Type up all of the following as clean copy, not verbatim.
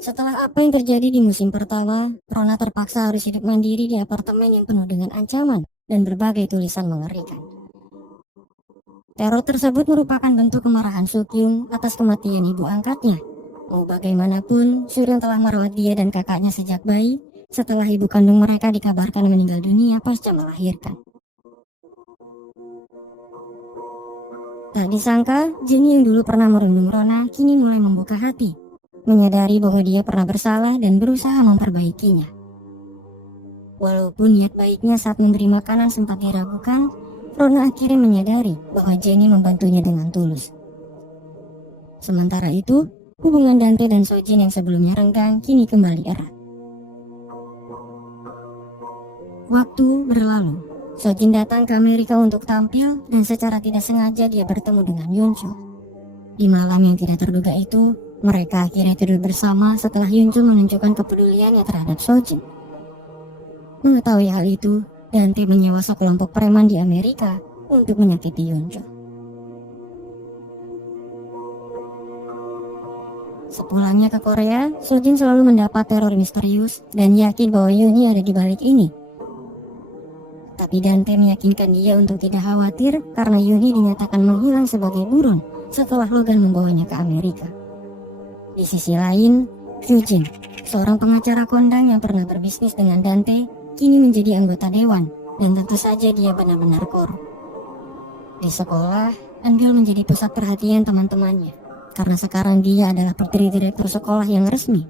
Setelah apa yang terjadi di musim pertama, Rona terpaksa harus hidup mandiri di apartemen yang penuh dengan ancaman dan berbagai tulisan mengerikan. Teror tersebut merupakan bentuk kemarahan Sukyung atas kematian ibu angkatnya. Mau bagaimanapun, Suryon telah merawat dia dan kakaknya sejak bayi, setelah ibu kandung mereka dikabarkan meninggal dunia pasca melahirkan. Tak disangka, Jenny yang dulu pernah merundung Rona kini mulai membuka hati, menyadari bahwa dia pernah bersalah dan berusaha memperbaikinya. Walaupun niat baiknya saat memberi makanan sempat diragukan, Rona akhirnya menyadari bahwa Jenny membantunya dengan tulus. Sementara itu, hubungan Dante dan Sojin yang sebelumnya renggang kini kembali erat. Waktu berlalu, Sojin datang ke Amerika untuk tampil dan secara tidak sengaja dia bertemu dengan Yunchul. Di malam yang tidak terduga itu, mereka akhirnya tidur bersama setelah Yunchul menunjukkan kepeduliannya terhadap Sojin. Mengetahui hal itu, Dante menyewa sekelompok preman di Amerika untuk menyakiti Yunchul. Sepulangnya ke Korea, Sojin selalu mendapat teror misterius dan yakin bahwa Yuni ada di balik ini. Tapi Dante meyakinkan dia untuk tidak khawatir karena Yuni dinyatakan menghilang sebagai buron setelah Logan membawanya ke Amerika. Di sisi lain, Kyujin, seorang pengacara kondang yang pernah berbisnis dengan Dante, kini menjadi anggota dewan dan tentu saja dia benar-benar korup. Di sekolah, Angel menjadi pusat perhatian teman-temannya karena sekarang dia adalah putri direktur sekolah yang resmi.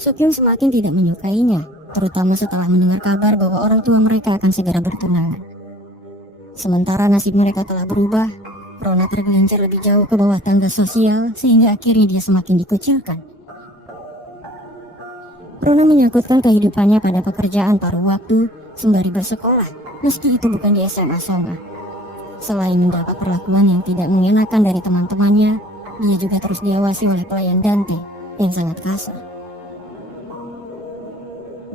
Sukyung semakin tidak menyukainya, terutama setelah mendengar kabar bahwa orang tua mereka akan segera bertunangan. Sementara nasib mereka telah berubah, Rona tergelincir lebih jauh ke bawah tangga sosial sehingga akhirnya dia semakin dikucilkan. Rona menyangkutkan kehidupannya pada pekerjaan paruh waktu sembari bersekolah, meski itu bukan di SMA Songa. Selain mendapat perlakuan yang tidak mengenakan dari teman-temannya, dia juga terus diawasi oleh pelayan Dante yang sangat kasar.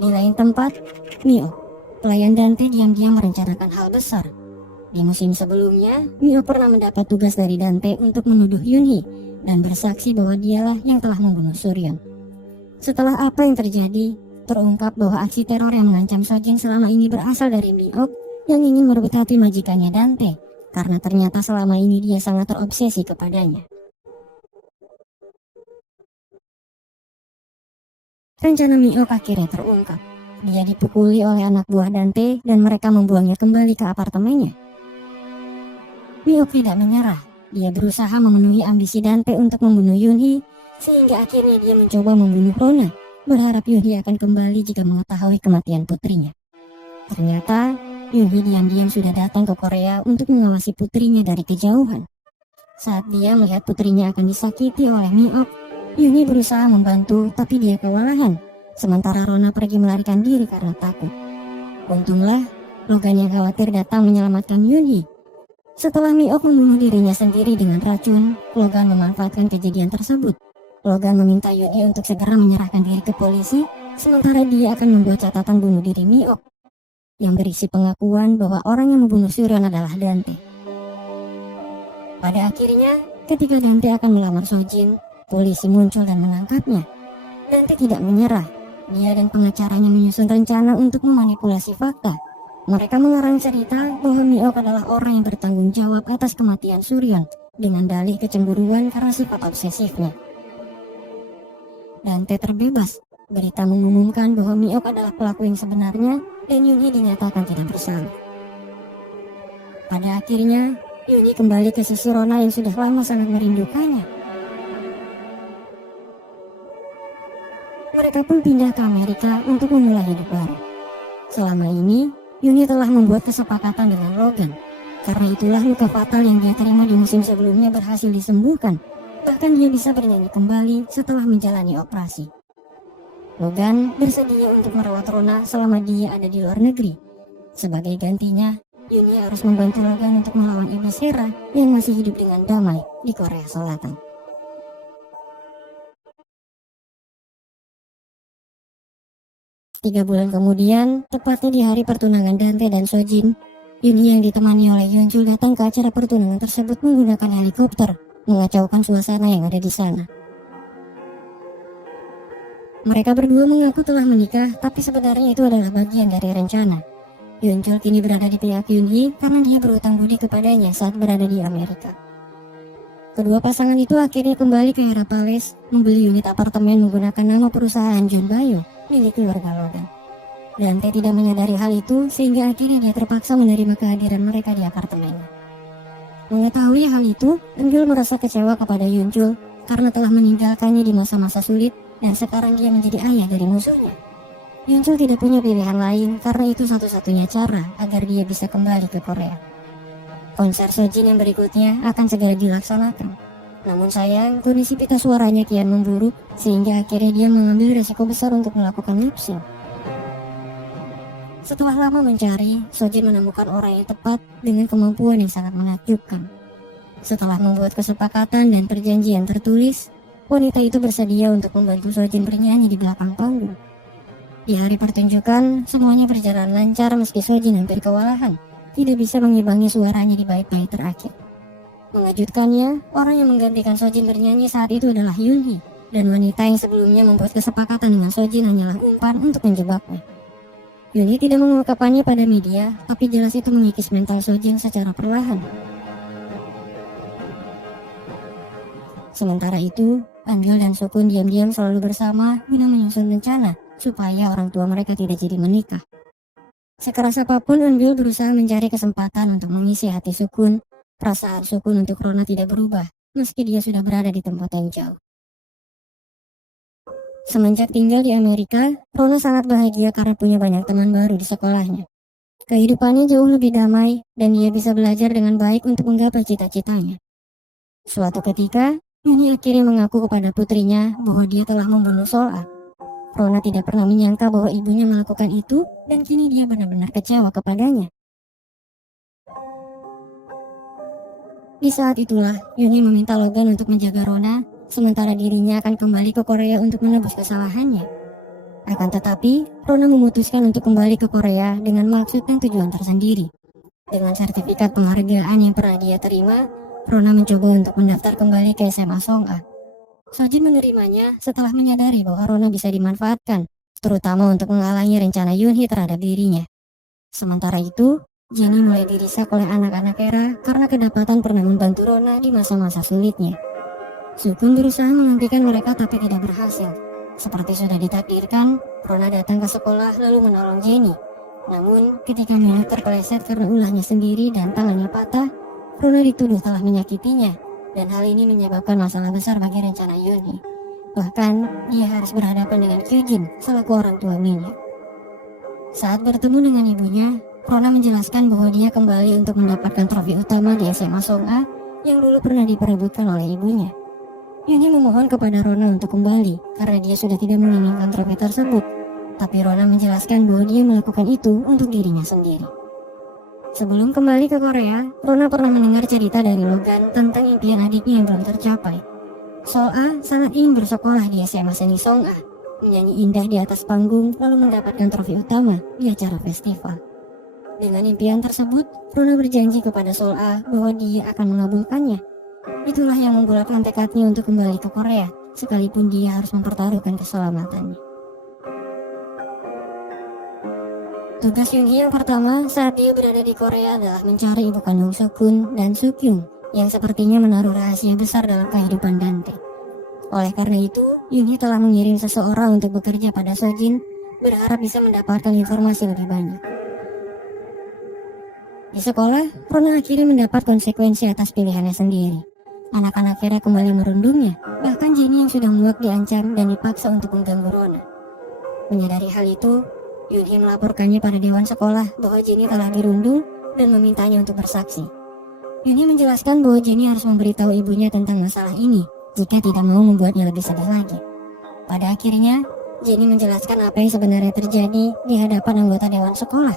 Di lain tempat, Mio, pelayan Dante diam-diam merencanakan hal besar. Di musim sebelumnya, Mio pernah mendapat tugas dari Dante untuk menuduh Yunhee dan bersaksi bahwa dialah yang telah membunuh Suryon. Setelah apa yang terjadi, terungkap bahwa aksi teror yang mengancam Sojin selama ini berasal dari Mio yang ingin merebut hati majikannya Dante, karena ternyata selama ini dia sangat terobsesi kepadanya. Rencana Mio akhirnya terungkap. Dia dipukuli oleh anak buah Dante dan mereka membuangnya kembali ke apartemennya. Mio tidak menyerah. Dia berusaha memenuhi ambisi Dante untuk membunuh Yunhee, sehingga akhirnya dia mencoba membunuh Rona, berharap Yunhee akan kembali jika mengetahui kematian putrinya. Ternyata, Yunhee diam-diam sudah datang ke Korea untuk mengawasi putrinya dari kejauhan. Saat dia melihat putrinya akan disakiti oleh Mio, Yunhee berusaha membantu tapi dia kewalahan, sementara Rona pergi melarikan diri karena takut. Untunglah, Logan yang khawatir datang menyelamatkan Yunhee. Setelah Mio membunuh dirinya sendiri dengan racun, Logan memanfaatkan kejadian tersebut. Logan meminta Yunhee untuk segera menyerahkan diri ke polisi, sementara dia akan membuat catatan bunuh diri Mio yang berisi pengakuan bahwa orang yang membunuh Suryon adalah Dante. Pada akhirnya, ketika Dante akan melamar Sojin, polisi muncul dan menangkapnya. Dante tidak menyerah. Dia dan pengacaranya menyusun rencana untuk memanipulasi fakta. Mereka mengarang cerita bahwa Mio adalah orang yang bertanggung jawab atas kematian Suryon dengan dalih kecemburuan karena sifat obsesifnya. Dante terbebas. Berita mengumumkan bahwa Mio adalah pelaku yang sebenarnya dan Yunhee dinyatakan tidak bersalah. Pada akhirnya, Yunhee kembali ke sisi Rona yang sudah lama sangat merindukannya. Mereka pun pindah ke Amerika untuk memulai hidup baru. Selama ini, Yunhee telah membuat kesepakatan dengan Logan. Karena itulah luka fatal yang dia terima di musim sebelumnya berhasil disembuhkan. Bahkan dia bisa bernyanyi kembali setelah menjalani operasi. Logan bersedia untuk merawat Rona selama dia ada di luar negeri. Sebagai gantinya, Yunhee harus membantu Logan untuk melawan iblis Hera yang masih hidup dengan damai di Korea Selatan. 3 bulan kemudian, tepatnya di hari pertunangan Dante dan Sojin, Yunhee yang ditemani oleh Yeonjul datang ke acara pertunangan tersebut menggunakan helikopter, mengacaukan suasana yang ada di sana. Mereka berdua mengaku telah menikah, tapi sebenarnya itu adalah bagian dari rencana. Yunjul kini berada di pihak Yunhee karena dia berutang budi kepadanya saat berada di Amerika. Kedua pasangan itu akhirnya kembali ke era Palace, membeli unit apartemen menggunakan nama perusahaan Junbayo milik keluarga Logan. Dante tidak menyadari hal itu sehingga akhirnya dia terpaksa menerima kehadiran mereka di apartemennya. Mengetahui hal itu, Eunjul merasa kecewa kepada Yunjul karena telah meninggalkannya di masa-masa sulit dan sekarang dia menjadi ayah dari musuhnya. Yunjul tidak punya pilihan lain karena itu satu-satunya cara agar dia bisa kembali ke Korea. Konser Sojin yang berikutnya akan segera dilaksanakan. Namun sayang, kondisi pita suaranya kian memburuk sehingga akhirnya dia mengambil resiko besar untuk melakukan lip sync. Setelah lama mencari, Sojin menemukan orang yang tepat dengan kemampuan yang sangat menakjubkan. Setelah membuat kesepakatan dan perjanjian tertulis, wanita itu bersedia untuk membantu Sojin bernyanyi di belakang panggung. Di hari pertunjukan, semuanya berjalan lancar meski Sojin hampir kewalahan, tidak bisa mengimbangi suaranya di bait-bait terakhir. Mengejutkannya, orang yang menggantikan Sojin bernyanyi saat itu adalah Yunhee, dan wanita yang sebelumnya membuat kesepakatan dengan Sojin hanyalah umpan untuk menjebaknya. Yunhee tidak mengungkapkannya pada media, tapi jelas itu mengikis mental Sojin secara perlahan. Sementara itu, Eunjul dan Sukun diam-diam selalu bersama guna menyusun rencana supaya orang tua mereka tidak jadi menikah. Sekeras apapun Eunjul berusaha mencari kesempatan untuk mengisi hati Sukun. Perasaan Sukun untuk Rona tidak berubah meski dia sudah berada di tempat yang jauh. Semenjak tinggal di Amerika, Rona sangat bahagia karena punya banyak teman baru di sekolahnya. Kehidupannya jauh lebih damai dan dia bisa belajar dengan baik untuk menggapai cita-citanya. Suatu ketika, Yunhee akhirnya mengaku kepada putrinya bahwa dia telah membunuh Soa. Rona tidak pernah menyangka bahwa ibunya melakukan itu dan kini dia benar-benar kecewa kepadanya. Di saat itulah, Yunhee meminta Logan untuk menjaga Rona, sementara dirinya akan kembali ke Korea untuk menebus kesalahannya. Akan tetapi, Rona memutuskan untuk kembali ke Korea dengan maksud dan tujuan tersendiri. Dengan sertifikat penghargaan yang pernah dia terima, Rona mencoba untuk mendaftar kembali ke SMA Song'a. Sojin menerimanya setelah menyadari bahwa Rona bisa dimanfaatkan, terutama untuk menghalangi rencana Yunhee terhadap dirinya. Sementara itu, Jennie mulai dirisak oleh anak-anak era karena kedapatan pernah membantu Rona di masa-masa sulitnya. Sukun berusaha menghentikan mereka tapi tidak berhasil. Seperti sudah ditakdirkan, Rona datang ke sekolah lalu menolong Jennie. Namun, ketika Mila terpeleset karena ulahnya sendiri dan tangannya patah, Rona dituduh telah menyakitinya, dan hal ini menyebabkan masalah besar bagi rencana Yunhee. Bahkan, dia harus berhadapan dengan Kyujin selaku orang tua Mila. Saat bertemu dengan ibunya, Rona menjelaskan bahwa dia kembali untuk mendapatkan trofi utama di SMA Song'a yang dulu pernah diperebutkan oleh ibunya. Yunhee memohon kepada Rona untuk kembali karena dia sudah tidak menginginkan trofi tersebut, tapi Rona menjelaskan bahwa dia melakukan itu untuk dirinya sendiri. Sebelum kembali ke Korea, Rona pernah mendengar cerita dari Logan tentang impian adiknya yang belum tercapai. Soa sangat ingin bersekolah di SMA Seni Song'a, menyanyi indah di atas panggung lalu mendapatkan trofi utama di acara festival. Dengan impian tersebut, Rona berjanji kepada Soa bahwa dia akan mengabulkannya. Itulah yang membulatkan tekadnya untuk kembali ke Korea, sekalipun dia harus mempertaruhkan keselamatannya. Tugas Yunhee yang pertama saat dia berada di Korea adalah mencari ibu kandung Sukun dan Sukyung yang sepertinya menaruh rahasia besar dalam kehidupan Dante. Oleh karena itu, Yunhee telah mengirim seseorang untuk bekerja pada Sojin, berharap bisa mendapatkan informasi lebih banyak. Di sekolah, Rona akhirnya mendapat konsekuensi atas pilihannya sendiri. Anak-anak Vera kembali merundungnya, bahkan Jennie yang sudah muak diancam dan dipaksa untuk mengganggu Rona. Menyadari hal itu, Yunhee melaporkannya pada dewan sekolah bahwa Jennie telah dirundung dan memintanya untuk bersaksi. Yunhee menjelaskan bahwa Jennie harus memberitahu ibunya tentang masalah ini jika tidak mau membuatnya lebih sedih lagi. Pada akhirnya, Jennie menjelaskan apa yang sebenarnya terjadi di hadapan anggota dewan sekolah.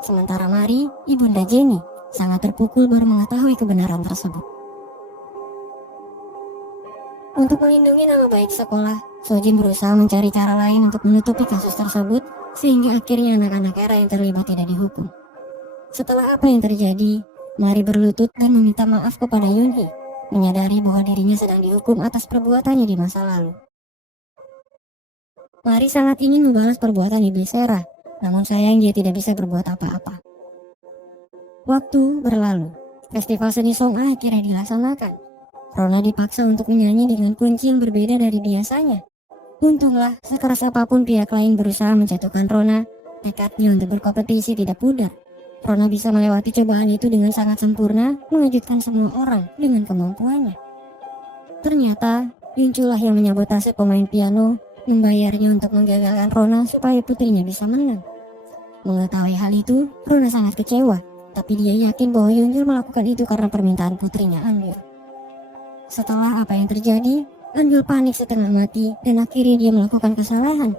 Sementara Mari, ibunda Jennie, sangat terpukul baru mengetahui kebenaran tersebut. Untuk melindungi nama baik sekolah, Sojin berusaha mencari cara lain untuk menutupi kasus tersebut sehingga akhirnya anak-anak era yang terlibat tidak dihukum. Setelah apa yang terjadi, Mari berlutut dan meminta maaf kepada Yunhee, menyadari bahwa dirinya sedang dihukum atas perbuatannya di masa lalu. Mari sangat ingin membalas perbuatan iblis Sera, namun sayang dia tidak bisa berbuat apa-apa. Waktu berlalu, festival seni Song'a akhirnya dilaksanakan. Rona dipaksa untuk menyanyi dengan kunci yang berbeda dari biasanya. Untunglah, sekeras apapun pihak lain berusaha menjatuhkan Rona, tekadnya untuk berkompetisi tidak pudar. Rona bisa melewati cobaan itu dengan sangat sempurna, mengejutkan semua orang dengan kemampuannya. Ternyata, Yunculah yang menyabotase pemain piano, membayarnya untuk menggagalkan Rona supaya putrinya bisa menang. Mengetahui hal itu, Rona sangat kecewa, tapi dia yakin bahwa Yuncul melakukan itu karena permintaan putrinya Anbil. Setelah apa yang terjadi, Anbil panik setengah mati dan akhirnya dia melakukan kesalahan.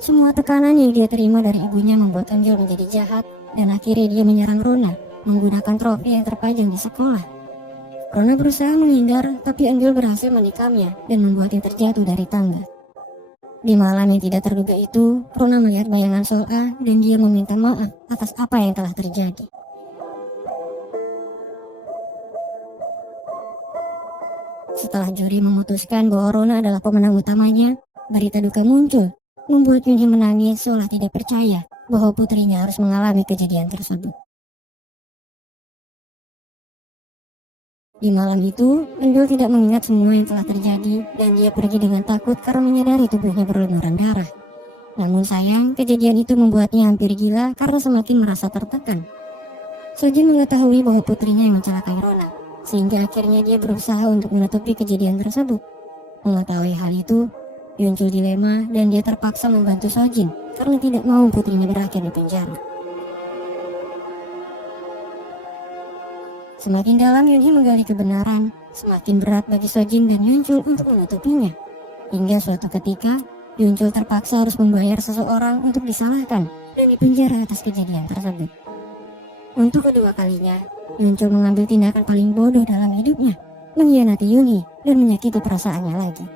Semua tekanan yang dia terima dari ibunya membuat Anbil menjadi jahat dan akhirnya dia menyerang Rona menggunakan trofi yang terpajang di sekolah. Rona berusaha menghindar, tapi Anbil berhasil menikamnya dan membuatnya terjatuh dari tangga. Di malam yang tidak terduga itu, Rona melihat bayangan Sol'a dan dia meminta maaf atas apa yang telah terjadi. Setelah juri memutuskan bahwa Rona adalah pemenang utamanya, berita duka muncul, membuat Yunhee menangis seolah tidak percaya bahwa putrinya harus mengalami kejadian tersebut. Di malam itu, Anbil tidak mengingat semua yang telah terjadi dan dia pergi dengan takut karena menyadari tubuhnya berlumuran darah. Namun sayang, kejadian itu membuatnya hampir gila karena semakin merasa tertekan. Sojin mengetahui bahwa putrinya yang mencelakai Rona, sehingga akhirnya dia berusaha untuk menutupi kejadian tersebut. Mengetahui hal itu, Yuncul dilema dan dia terpaksa membantu Sojin karena tidak mau putrinya berakhir di penjara. Semakin dalam Yunhee menggali kebenaran, semakin berat bagi Sojin dan Yuncul untuk menutupinya. Hingga suatu ketika, Yuncul terpaksa harus membayar seseorang untuk disalahkan dan dipenjara atas kejadian tersebut. Untuk kedua kalinya, Yuncul mengambil tindakan paling bodoh dalam hidupnya, mengkhianati Yunhee dan menyakiti perasaannya lagi.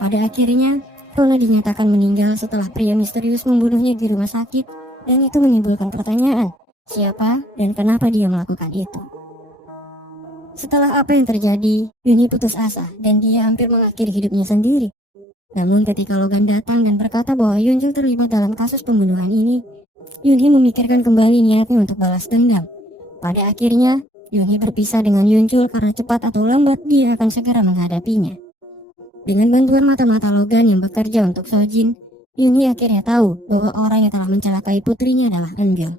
Pada akhirnya, Rona dinyatakan meninggal setelah pria misterius membunuhnya di rumah sakit, dan itu menimbulkan pertanyaan. Siapa dan kenapa dia melakukan itu? Setelah apa yang terjadi, Yunhee putus asa dan dia hampir mengakhiri hidupnya sendiri. Namun ketika Logan datang dan berkata bahwa Yuncul terlibat dalam kasus pembunuhan ini, Yunhee memikirkan kembali niatnya untuk balas dendam. Pada akhirnya, Yunhee berpisah dengan Yuncul karena cepat atau lambat dia akan segera menghadapinya. Dengan bantuan mata-mata Logan yang bekerja untuk Sojin, Yunhee akhirnya tahu bahwa orang yang telah mencelakai putrinya adalah Anbil.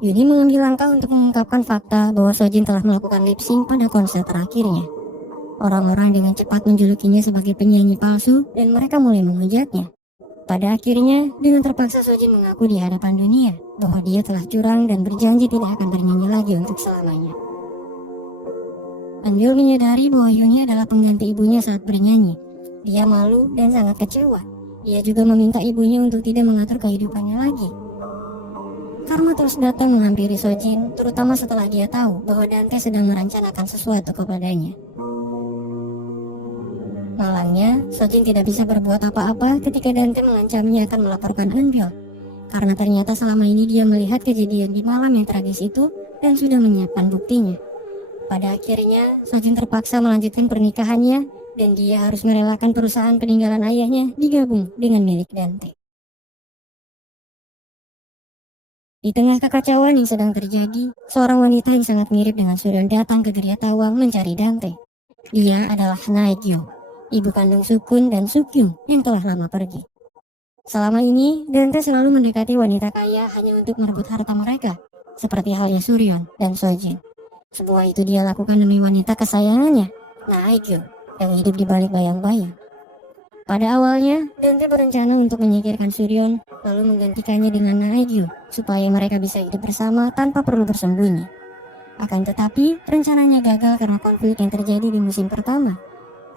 Yunhee mengambil langkah untuk mengungkapkan fakta bahwa Sojin telah melakukan lip sync pada konser terakhirnya. Orang-orang dengan cepat menjulukinya sebagai penyanyi palsu dan mereka mulai menghujatnya. Pada akhirnya, dengan terpaksa Sojin mengaku di hadapan dunia bahwa dia telah curang dan berjanji tidak akan bernyanyi lagi untuk selamanya. Anbil menyadari bahwa Yunhee adalah pengganti ibunya saat bernyanyi. Dia malu dan sangat kecewa. Dia juga meminta ibunya untuk tidak mengatur kehidupannya lagi. Karma terus datang menghampiri Sojin, terutama setelah dia tahu bahwa Dante sedang merencanakan sesuatu kepadanya. Malangnya, Sojin tidak bisa berbuat apa-apa ketika Dante mengancamnya akan melaporkan Anbil. Karena ternyata selama ini dia melihat kejadian di malam yang tragis itu dan sudah menyiapkan buktinya. Pada akhirnya, Sojin terpaksa melanjutkan pernikahannya dan dia harus merelakan perusahaan peninggalan ayahnya digabung dengan milik Dante. Di tengah kekacauan yang sedang terjadi, seorang wanita yang sangat mirip dengan Suryon datang ke Geria Tawang mencari Dante. Dia adalah Naegyo, ibu kandung Sukun dan Sukyung yang telah lama pergi. Selama ini, Dante selalu mendekati wanita kaya hanya untuk merebut harta mereka, seperti halnya Suryon dan Sojin. Semua itu dia lakukan demi wanita kesayangannya, Naegyo, yang hidup di balik bayang-bayang. Pada awalnya, Dante berencana untuk menyingkirkan Suryon, lalu menggantikannya dengan Naegyo, supaya mereka bisa hidup bersama tanpa perlu bersembunyi. Akan tetapi, rencananya gagal karena konflik yang terjadi di musim pertama.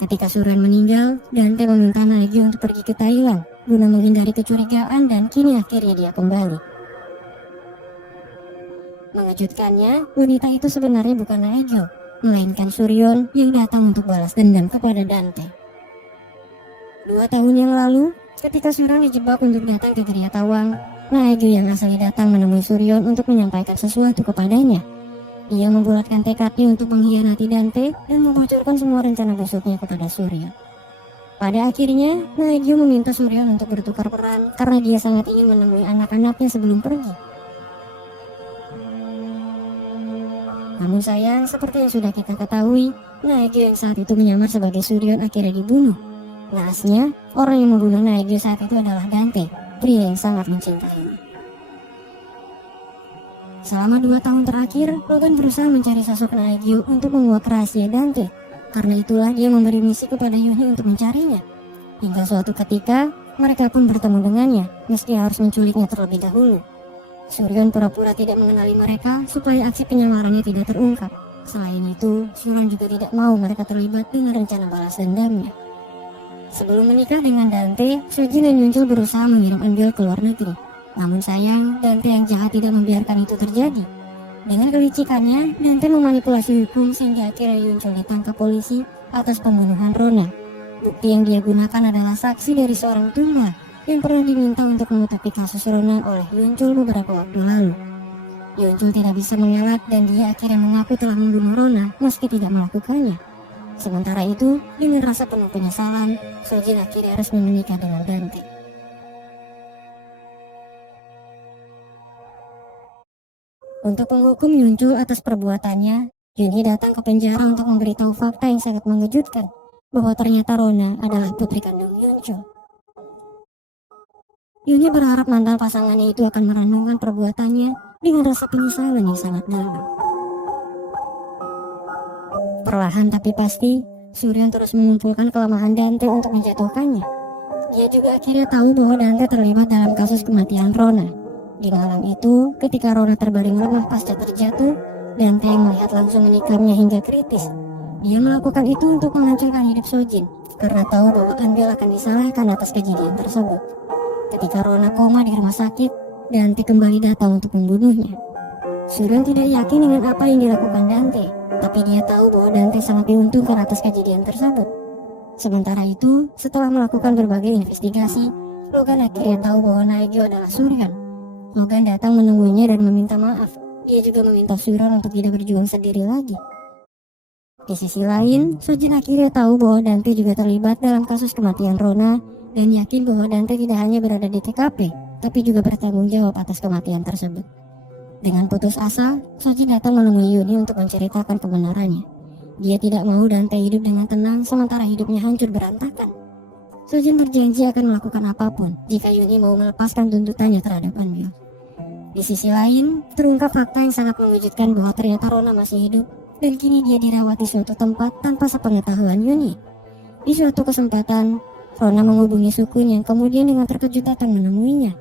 Ketika Suryon meninggal, Dante meminta Naegyo untuk pergi ke Thailand, guna menghindari kecurigaan dan kini akhirnya dia kembali. Mengejutkannya, wanita itu sebenarnya bukan Naegyo, melainkan Suryon yang datang untuk balas dendam kepada Dante. 2 tahun yang lalu, ketika Suryon dijebak untuk datang ke Geria Tawang, Naegyo yang asli datang menemui Suryon untuk menyampaikan sesuatu kepadanya. Dia membulatkan tekadnya untuk mengkhianati Dante dan membocorkan semua rencana busuknya kepada Surya. Pada akhirnya, Naegyo meminta Surya untuk bertukar peran karena dia sangat ingin menemui anak-anaknya sebelum pergi. Namun sayang, seperti yang sudah kita ketahui, Naegyo yang saat itu menyamar sebagai Suryon akhirnya dibunuh. Naasnya, orang yang membunuh Naegyo saat itu adalah Dante, pria yang sangat mencintainya. Selama 2 tahun terakhir, Logan berusaha mencari sosok Naegyo untuk menguak rahasia Dante. Karena itulah dia memberi misi kepada Yuni untuk mencarinya. Hingga suatu ketika, mereka pun bertemu dengannya, meski harus menculiknya terlebih dahulu. Suryon pura-pura tidak mengenali mereka supaya aksi penyamarannya tidak terungkap. Selain itu, Suryon juga tidak mau mereka terlibat dengan rencana balas dendamnya. Sebelum menikah dengan Dante, Sojin dan Yuncul berusaha mengirim Angel ke luar negeri. Namun sayang, Dante yang jahat tidak membiarkan itu terjadi. Dengan kelicikannya, Dante memanipulasi hukum sehingga akhirnya Yuncul ditangkap polisi atas pembunuhan Rona. Bukti yang dia gunakan adalah saksi dari seorang tumbal yang pernah diminta untuk menutupi kasus Rona oleh Yuncul beberapa waktu lalu. Yuncul tidak bisa mengelak dan dia akhirnya mengaku telah membunuh Rona meski tidak melakukannya. Sementara itu, dengan rasa penuh penyesalan, Sojin akhirnya resmi menikah dengan Dante. Untuk menghukum Yuncul atas perbuatannya, Yuni datang ke penjara untuk memberitahu fakta yang sangat mengejutkan, bahwa ternyata Rona adalah putri kandung Yuncul. Yuni berharap mantan pasangannya itu akan merenungkan perbuatannya dengan rasa penyesalan yang sangat dalam. Perlahan tapi pasti, Suryon terus mengumpulkan kelemahan Dante untuk menjatuhkannya. Dia juga akhirnya tahu bahwa Dante terlibat dalam kasus kematian Rona. Di malam itu, ketika Rona terbaring lemah pasca terjatuh, Dante yang melihat langsung menikamnya hingga kritis. Dia melakukan itu untuk menghancurkan hidup Sojin, karena tahu bahwa Angel akan disalahkan atas kejadian tersebut. Ketika Rona koma di rumah sakit, Dante kembali datang untuk membunuhnya. Suryon tidak yakin dengan apa yang dilakukan Dante, tapi dia tahu bahwa Dante sangat diuntungkan atas kejadian tersebut. Sementara itu, setelah melakukan berbagai investigasi, Logan akhirnya tahu bahwa Naegyo adalah Suryon. Logan datang menemuinya dan meminta maaf. Dia juga meminta Suryon untuk tidak berjuang sendiri lagi. Di sisi lain, Sojin akhirnya tahu bahwa Dante juga terlibat dalam kasus kematian Rona dan yakin bahwa Dante tidak hanya berada di TKP, tapi juga bertanggung jawab atas kematian tersebut. Dengan putus asa, Sojin datang menemui Yuni untuk menceritakan kebenarannya. Dia tidak mau Dante hidup dengan tenang sementara hidupnya hancur berantakan. Sojin berjanji akan melakukan apapun jika Yuni mau melepaskan tuntutannya terhadap Angel. Di sisi lain, terungkap fakta yang sangat mengejutkan bahwa ternyata Rona masih hidup dan kini dia dirawat di suatu tempat tanpa sepengetahuan Yuni. Di suatu kesempatan, Rona menghubungi Sukun yang kemudian dengan terkejut datang menemuinya.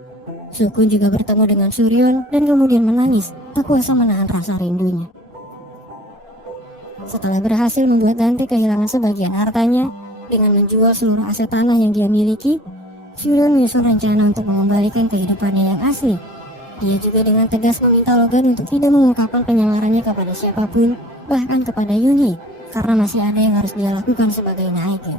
Sukun juga bertemu dengan Suryon dan kemudian menangis, tak kuasa menahan rasa rindunya. Setelah berhasil membuat Dante kehilangan sebagian hartanya dengan menjual seluruh aset tanah yang dia miliki, Suryon menyusun rencana untuk mengembalikan kehidupannya yang asli. Dia juga dengan tegas meminta Logan untuk tidak mengungkapkan penyamarannya kepada siapapun, bahkan kepada Yuni, karena masih ada yang harus dia lakukan sebagai Naegyo.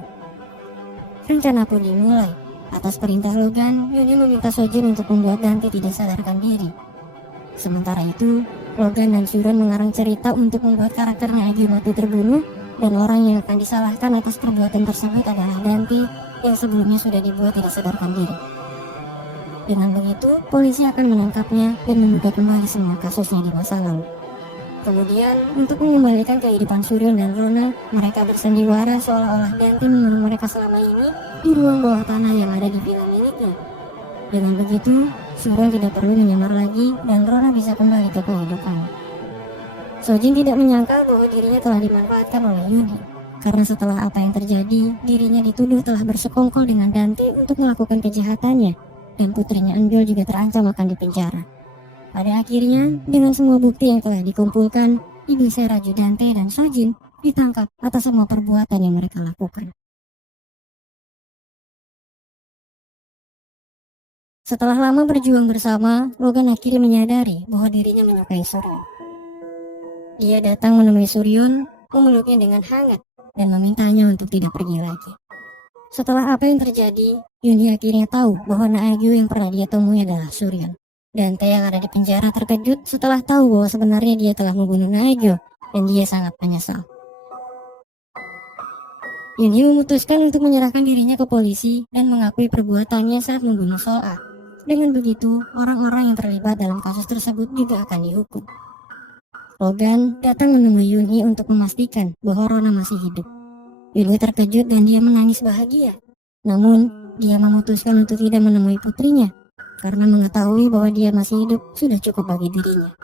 Rencana pun dimulai. Atas perintah Logan, Yuni meminta Sojin untuk membuat Dante tidak sadarkan diri. Sementara itu, Logan dan Suryon mengarang cerita untuk membuat karakter Naegyo mati terbunuh, dan orang yang akan disalahkan atas perbuatan tersebut adalah Dante yang sebelumnya sudah dibuat tidak sadarkan diri. Dengan begitu, polisi akan menangkapnya dan membuka kembali semua kasusnya di masa lalu. Kemudian, untuk mengembalikan kehidupan Suryon dan Rona, mereka bersandiwara seolah-olah Dante membunuh mereka selama ini di ruang bawah tanah yang ada di villa miliknya. Dengan begitu, Suryon tidak perlu menyamar lagi dan Rona bisa kembali ke kehidupan. Sojin tidak menyangka bahwa dirinya telah dimanfaatkan oleh Yuni. Karena setelah apa yang terjadi, dirinya dituduh telah bersekongkol dengan Dante untuk melakukan kejahatannya. Dan putrinya Angel juga terancam akan dipenjara. Pada akhirnya, dengan semua bukti yang telah dikumpulkan, Ibu Seraju Dante dan Sojin ditangkap atas semua perbuatan yang mereka lakukan. Setelah lama berjuang bersama, Logan akhirnya menyadari bahwa dirinya menyukai Suryon. Dia datang menemui Suryon, memeluknya dengan hangat, dan memintanya untuk tidak pergi lagi. Setelah apa yang terjadi, Yuni akhirnya tahu bahwa Naegyo yang pernah dia temui adalah Suryon. Dante yang ada di penjara terkejut setelah tahu bahwa sebenarnya dia telah membunuh Naegyo, dan dia sangat menyesal. Yuni memutuskan untuk menyerahkan dirinya ke polisi dan mengakui perbuatannya saat membunuh Soa. Dengan begitu, orang-orang yang terlibat dalam kasus tersebut juga akan dihukum. Logan datang menemui Yuni untuk memastikan bahwa Rona masih hidup. Yuni terkejut dan dia menangis bahagia. Namun, dia memutuskan untuk tidak menemui putrinya karena mengetahui bahwa dia masih hidup sudah cukup bagi dirinya.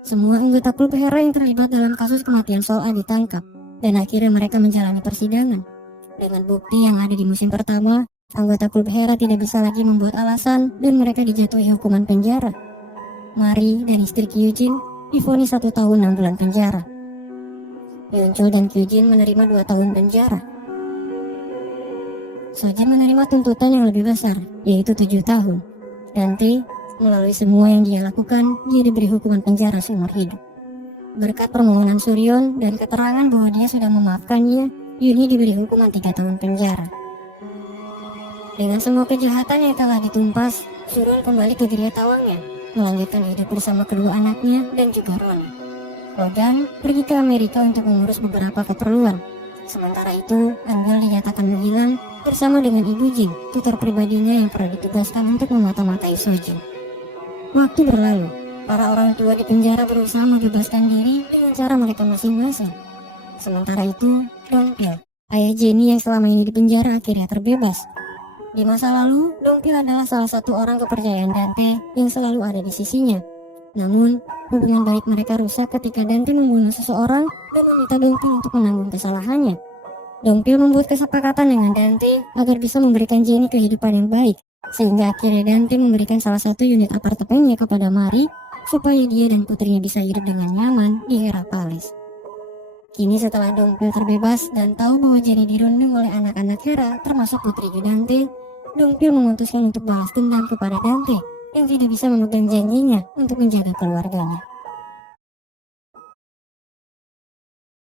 Semua anggota klub Hera yang terlibat dalam kasus kematian Soa ditangkap, dan akhirnya mereka menjalani persidangan. Dengan bukti yang ada di musim pertama, anggota klub Hera tidak bisa lagi membuat alasan dan mereka dijatuhi hukuman penjara. Mari dan istri Kyujin divonis 1 tahun 6 bulan penjara. Yonchul dan Kyujin menerima 2 tahun penjara. Sojin menerima tuntutan yang lebih besar, yaitu 7 tahun. Dante, melalui semua yang dia lakukan, dia diberi hukuman penjara seumur hidup. Berkat permohonan Suryon dan keterangan bahwa dia sudah memaafkannya, Yuni diberi hukuman 3 tahun penjara. Dengan semua kejahatan yang telah ditumpas, Suryon kembali ke Gria Tawangnya, melanjutkan hidup bersama kedua anaknya dan juga Rona. Logan pergi ke Amerika untuk mengurus beberapa keperluan. Sementara itu, Angel dinyatakan menghilang bersama dengan Ibu Jin, tutor pribadinya yang pernah ditugaskan untuk memata-matai Sojin. Waktu berlalu, para orang tua di penjara berusaha membebaskan diri dengan cara mereka masing-masing. Sementara itu, Dongpil, ayah Jenny yang selama ini di penjara akhirnya terbebas. Di masa lalu, Dongpil adalah salah satu orang kepercayaan Dante yang selalu ada di sisinya. Namun, hubungan baik mereka rusak ketika Dante membunuh seseorang dan meminta Dongpil untuk menanggung kesalahannya. Dongpil membuat kesepakatan dengan Dante agar bisa memberikan Jenny kehidupan yang baik, sehingga akhirnya Dante memberikan salah satu unit apartemennya kepada Mari supaya dia dan putrinya bisa hidup dengan nyaman di Hera Palace. Kini setelah Dongpil terbebas dan tahu bahwa Jenny dirundung oleh anak-anak Hera termasuk putrinya Dante, Dongpil memutuskan untuk balas dendam kepada Dante yang tidak bisa memegang janjinya untuk menjaga keluarganya.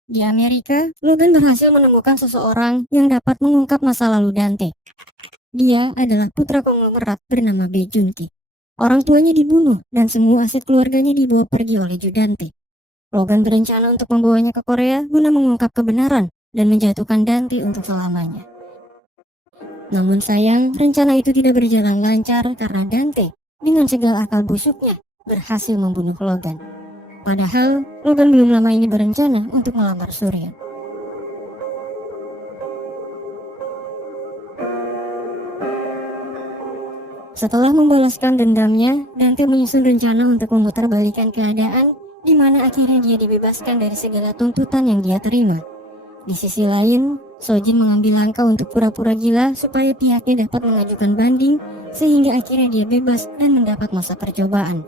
Di Amerika, Logan berhasil menemukan seseorang yang dapat mengungkap masa lalu Dante. Dia adalah putra konglomerat bernama Bae Junki. Orang tuanya dibunuh dan semua aset keluarganya dibawa pergi oleh Dante. Logan berencana untuk membawanya ke Korea guna mengungkap kebenaran dan menjatuhkan Dante untuk selamanya. Namun sayang, rencana itu tidak berjalan lancar karena Dante, dengan segala akal busuknya, berhasil membunuh Logan. Padahal, Logan belum lama ini berencana untuk melamar Surya. Setelah membalaskan dendamnya, Dante menyusun rencana untuk memutarbalikkan keadaan di mana akhirnya dia dibebaskan dari segala tuntutan yang dia terima. Di sisi lain, Sojin mengambil langkah untuk pura-pura gila supaya pihaknya dapat mengajukan banding sehingga akhirnya dia bebas dan mendapat masa percobaan.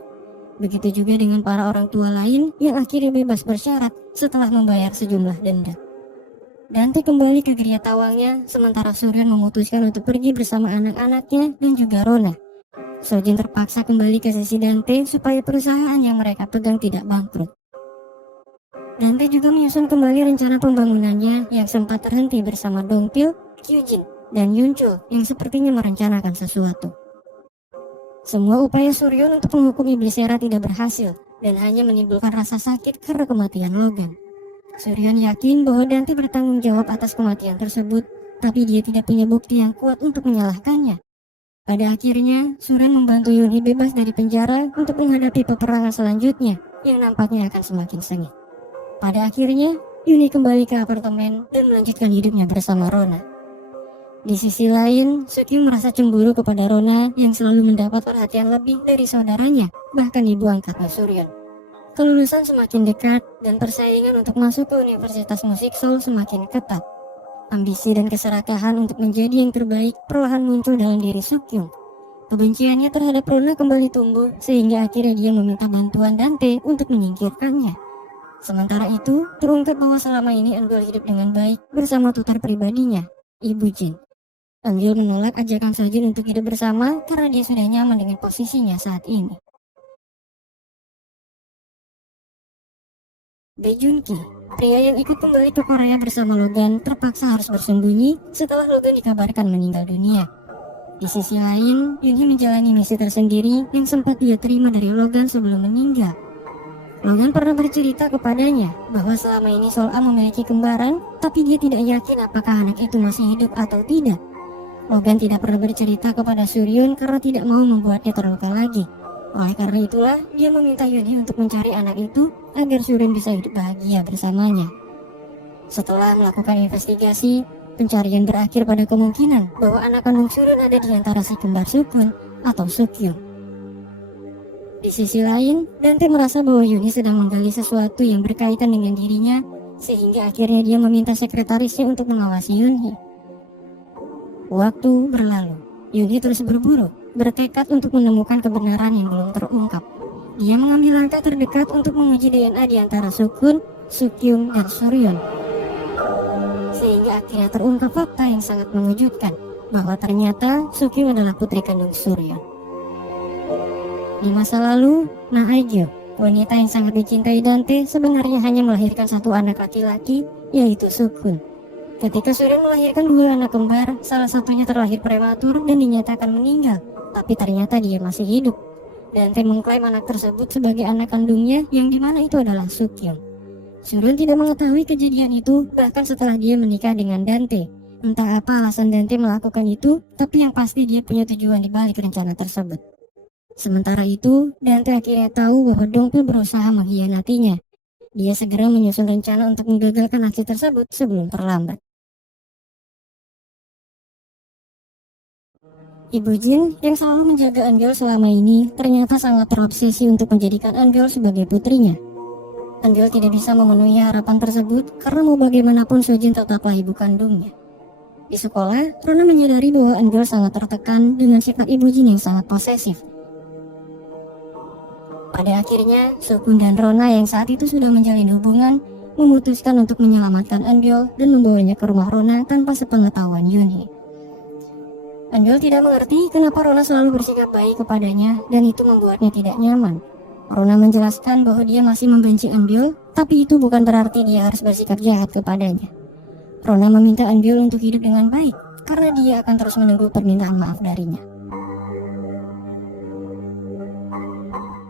Begitu juga dengan para orang tua lain yang akhirnya bebas bersyarat setelah membayar sejumlah denda. Dante kembali ke Gria Tawangnya, sementara Suryan memutuskan untuk pergi bersama anak-anaknya dan juga Rona. Sojin terpaksa kembali ke sisi Dante supaya perusahaan yang mereka pegang tidak bangkrut. Dante juga menyusun kembali rencana pembangunannya yang sempat terhenti bersama Dongpil, Kyujin, dan Yunchul yang sepertinya merencanakan sesuatu. Semua upaya Suryon untuk menghukum iblis Hera tidak berhasil dan hanya menimbulkan rasa sakit karena kematian Logan. Suryon yakin bahwa Dante bertanggung jawab atas kematian tersebut, tapi dia tidak punya bukti yang kuat untuk menyalahkannya. Pada akhirnya, Suryon membantu Yuni bebas dari penjara untuk menghadapi peperangan selanjutnya yang nampaknya akan semakin sengit. Pada akhirnya, Yuni kembali ke apartemen dan melanjutkan hidupnya bersama Rona. Di sisi lain, Sukyung merasa cemburu kepada Rona yang selalu mendapat perhatian lebih dari saudaranya, bahkan ibu angkatnya Suryon. Kelulusan semakin dekat dan persaingan untuk masuk ke Universitas Musik Seoul semakin ketat. Ambisi dan keserakahan untuk menjadi yang terbaik perlahan muncul dalam diri Sukyung. Kebenciannya terhadap Rona kembali tumbuh sehingga akhirnya dia meminta bantuan Dante untuk menyingkirkannya. Sementara itu, terungkap bahwa selama ini Angel hidup dengan baik bersama tutor pribadinya, Ibu Jin. Angel menolak ajakan Sojin untuk hidup bersama karena dia sudah nyaman dengan posisinya saat ini. Bae Junki, pria yang ikut kembali ke Korea bersama Logan, terpaksa harus bersembunyi setelah Logan dikabarkan meninggal dunia. Di sisi lain, Yunhee menjalani misi tersendiri yang sempat dia terima dari Logan sebelum meninggal. Logan pernah bercerita kepadanya bahwa selama ini Sol-A memiliki kembaran, tapi dia tidak yakin apakah anak itu masih hidup atau tidak. Logan tidak pernah bercerita kepada Suryun karena tidak mau membuatnya terluka lagi. Oleh karena itulah, dia meminta Yunhee untuk mencari anak itu agar Suryun bisa hidup bahagia bersamanya. Setelah melakukan investigasi, pencarian berakhir pada kemungkinan bahwa anak kandung Suryun ada di antara si kembar Sukun atau Sukyung. Di sisi lain, Dante merasa bahwa Yunhee sedang menggali sesuatu yang berkaitan dengan dirinya, sehingga akhirnya dia meminta sekretarisnya untuk mengawasi Yunhee. Waktu berlalu, Yunhee terus berburu, bertekad untuk menemukan kebenaran yang belum terungkap. Dia mengambil langkah terdekat untuk menguji DNA di antara Sukun, Sukyung, dan Suryun. Sehingga akhirnya terungkap fakta yang sangat mengejutkan, bahwa ternyata Sukyung adalah putri kandung Suryun. Di masa lalu, Naegyo, wanita yang sangat dicintai Dante, sebenarnya hanya melahirkan satu anak laki-laki, yaitu Sukun. Ketika Suryun melahirkan dua anak kembar, salah satunya terlahir prematur dan dinyatakan meninggal, tapi ternyata dia masih hidup. Dante mengklaim anak tersebut sebagai anak kandungnya, yang dimana itu adalah Sukyung. Suryun tidak mengetahui kejadian itu, bahkan setelah dia menikah dengan Dante. Entah apa alasan Dante melakukan itu, tapi yang pasti dia punya tujuan di balik rencana tersebut. Sementara itu, Dante akhirnya tahu bahwa Dongpil berusaha mengkhianatinya. Dia segera menyusun rencana untuk menggagalkan aksi tersebut sebelum terlambat. Ibu Jin yang selalu menjaga Eungeul selama ini ternyata sangat terobsesi untuk menjadikan Eungeul sebagai putrinya. Eungeul tidak bisa memenuhi harapan tersebut karena mau bagaimanapun Sojin tetaplah ibu kandungnya. Di sekolah, Rona menyadari bahwa Eungeul sangat tertekan dengan sifat Ibu Jin yang sangat posesif. Pada akhirnya, Sukun dan Rona yang saat itu sudah menjalin hubungan memutuskan untuk menyelamatkan Eungeul dan membawanya ke rumah Rona tanpa sepengetahuan Yunhee. Eungeul tidak mengerti kenapa Rona selalu bersikap baik kepadanya dan itu membuatnya tidak nyaman. Rona menjelaskan bahwa dia masih membenci Eungeul, tapi itu bukan berarti dia harus bersikap jahat kepadanya. Rona meminta Eungeul untuk hidup dengan baik karena dia akan terus menunggu permintaan maaf darinya.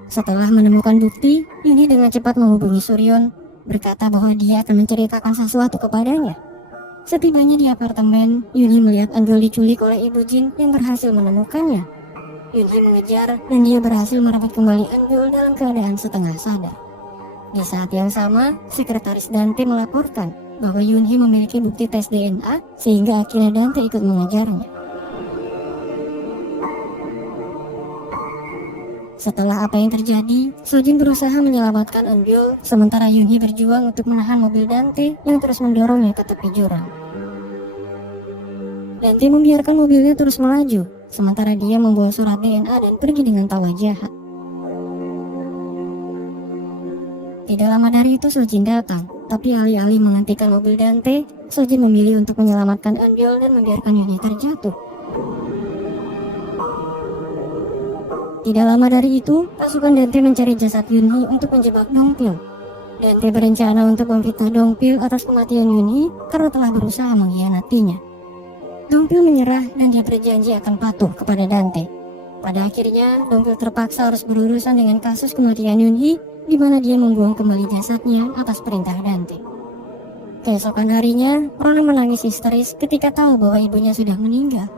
Setelah menemukan bukti, Yunhee dengan cepat menghubungi Suryun, berkata bahwa dia akan menceritakan sesuatu kepadanya. Setibanya di apartemen, Yunhee melihat Eungeul diculik oleh Ibu Jin yang berhasil menemukannya. Yunhee mengejar dan dia berhasil merebut kembali Eungeul dalam keadaan setengah sadar. Di saat yang sama, sekretaris Dante melaporkan bahwa Yunhee memiliki bukti tes DNA sehingga akhirnya Dante ikut mengejarnya. Setelah apa yang terjadi, Sojin berusaha menyelamatkan Eungeul, sementara Yunhee berjuang untuk menahan mobil Dante yang terus mendorongnya ke tepi jurang. Dante membiarkan mobilnya terus melaju, sementara dia membawa surat DNA dan pergi dengan tawa jahat. Tidak lama dari itu Sojin datang, tapi alih-alih menghentikan mobil Dante, Sojin memilih untuk menyelamatkan Eungeul dan membiarkan Yunhee terjatuh. Tidak lama dari itu, pasukan Dante mencari jasad Yunhee untuk menjebak Dongpil. Dante berencana untuk memfitnah Dongpil atas kematian Yunhee karena telah berusaha mengkhianatinya. Dongpil menyerah dan dia berjanji akan patuh kepada Dante. Pada akhirnya, Dongpil terpaksa harus berurusan dengan kasus kematian Yunhee, di mana dia membuang kembali jasadnya atas perintah Dante. Keesokan harinya, Rona menangis histeris ketika tahu bahwa ibunya sudah meninggal.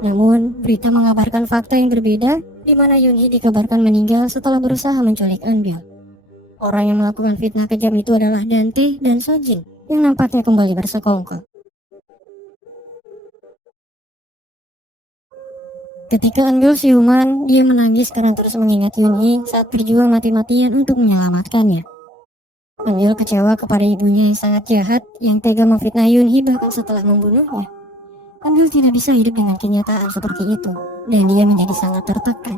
Namun, berita mengabarkan fakta yang berbeda, di mana Yunhee dikabarkan meninggal setelah berusaha menculik Eungeul. Orang yang melakukan fitnah kejam itu adalah Dante dan Sojin, yang nampaknya kembali bersekongkol. Ketika Eungeul siuman, dia menangis karena terus mengingat Yunhee saat berjuang mati-matian untuk menyelamatkannya. Eungeul kecewa kepada ibunya yang sangat jahat, yang tega memfitnah Yunhee bahkan setelah membunuhnya. Eungeul tidak bisa hidup dengan kenyataan seperti itu, dan dia menjadi sangat tertekan.